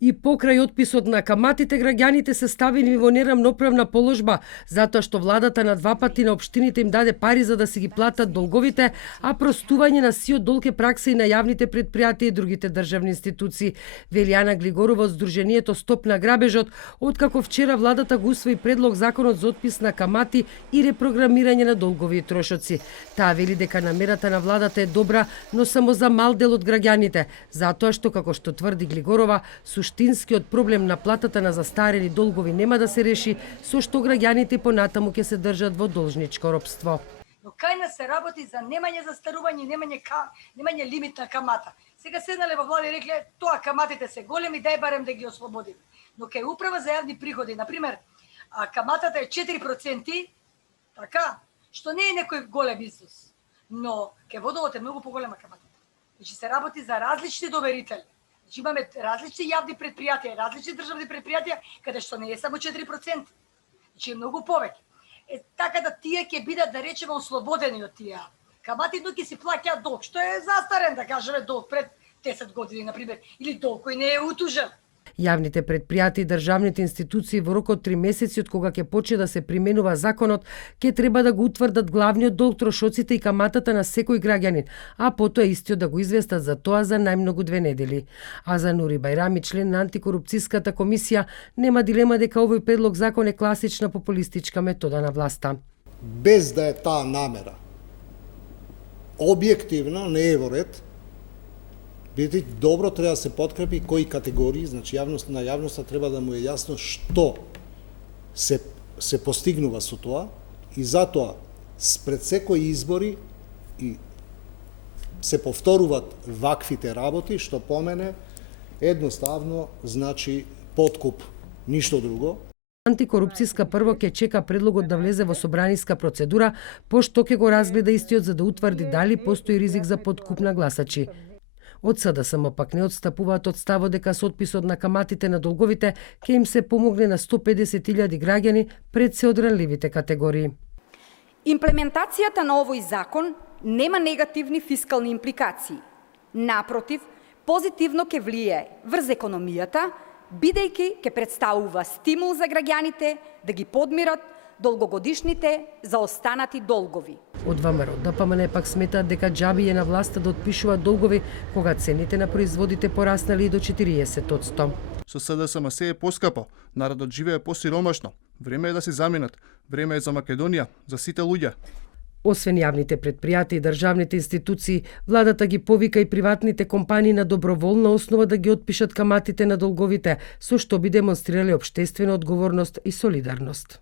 И покрај отписот на каматите, граѓаните се ставени во нерамноправна положба, затоа што владата на два пати на општините им даде пари за да си ги платат долговите, а простување на сиот долг е пракса и на јавните предпријатија и другите државни институции. Вели Ана Глигорова од Сдруженијето Стоп на грабежот, откако вчера владата го усвои предлог законот за отпис на камати и репрограмирање на долгови и трошоци. Таа вели дека намерата на владата е добра, но само за мал дел од граѓаните, затоа што, како што тврди Глигорова, суштинскиот проблем на платата на застарени долгови нема да се реши, со што граѓаните понатаму ќе се држат во должничко ропство. Но кај нас се работи за немање застарување, немање лимит на камата. Сега седнале во влада и рекле, тоа каматите се големи, дај барем да ги ослободиме. Но кај управа за јавни приходи, например, каматата е 4%, така, што не е некој голем износ, но кај водовод е многу поголема каматата. Значи се работи за различни доверители. Значи имаме различни јавни предпријатија, различни државни предпријатија, каде што не е само 4%. Значи е многу повеќе. Така да тие ќе бидат, да речеме, ослободени од тие камати, но ќе си плаќаат долг, што е застарен, да кажеме, долг пред 10 години, например, или долг кој не е утужен. Јавните предпријатија и државните институции во рок од 3 месеци од кога ќе почне да се применува законот, ќе треба да го утврдат главниот долг, трошоците и каматата на секој граѓанин, а потоа истиот да го известат за тоа за најмногу 2 недели. А за Нури Бајрами, член на антикорупцијската комисија, нема дилема дека овој предлог закон е класична популистичка метода на власта. Без да е таа намера објективно, не е во ред, бидејќи добро треба да се подкрепи кои категории, значи на јавноста треба да му е јасно што се постигнува со тоа и затоа пред секои избори и се повторуваат ваквите работи, што по мене едноставно значи подкуп, ништо друго. Антикорупцијска прво ќе чека предлогот да влезе во собраниска процедура, пошто ќе го разгледа истиот за да утврди дали постои ризик за подкуп на гласачи. Од СДСМ пак не отстапуваат од ставот дека со отписот на каматите на долговите ќе им се помогне на 150.000 граѓани пред се одранливите категории. Имплементацијата на овој закон нема негативни фискални импликации. Напротив, позитивно ќе влијае врз економијата, бидејќи ќе представува стимул за граѓаните да ги подмират долгогодишните заостанати долгови. Од ВМРО ДПМН пак сметаат дека џаби е на власта да отпишуваат долгови кога цените на производите пораснали и до 40%. Со СДСМ се е поскапо, народот живее посиромашно. Време е да се заминат. Време е за Македонија, за сите луѓе. Освен јавните предпријатија и државните институции, владата ги повика и приватните компании на доброволна основа да ги отпишат каматите на долговите, со што би демонстрирале општествена одговорност и солидарност.